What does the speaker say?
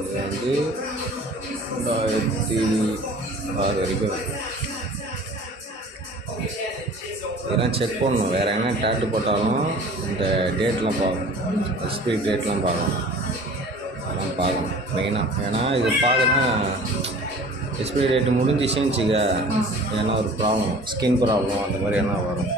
இது வந்து 2006 வரைக்கும் இதெல்லாம் செக் பண்ணணும். வேறு என்ன டேட்டு போட்டாலும் இந்த டேட்லாம் பார்க்கணும், எக்ஸ்பிரி டேட்லாம் பார்க்கணும். அதெல்லாம் பார்க்கணும் மெயினாக. ஏன்னா இது பார்க்கணுன்னா எக்ஸ்பிரி டேட்டு முடிஞ்சிச்சுன்னு வச்சுக்க, ஏன்னா ஒரு ப்ராப்ளம், ஸ்கின் ப்ராப்ளம் அந்த மாதிரி என்ன வரும்.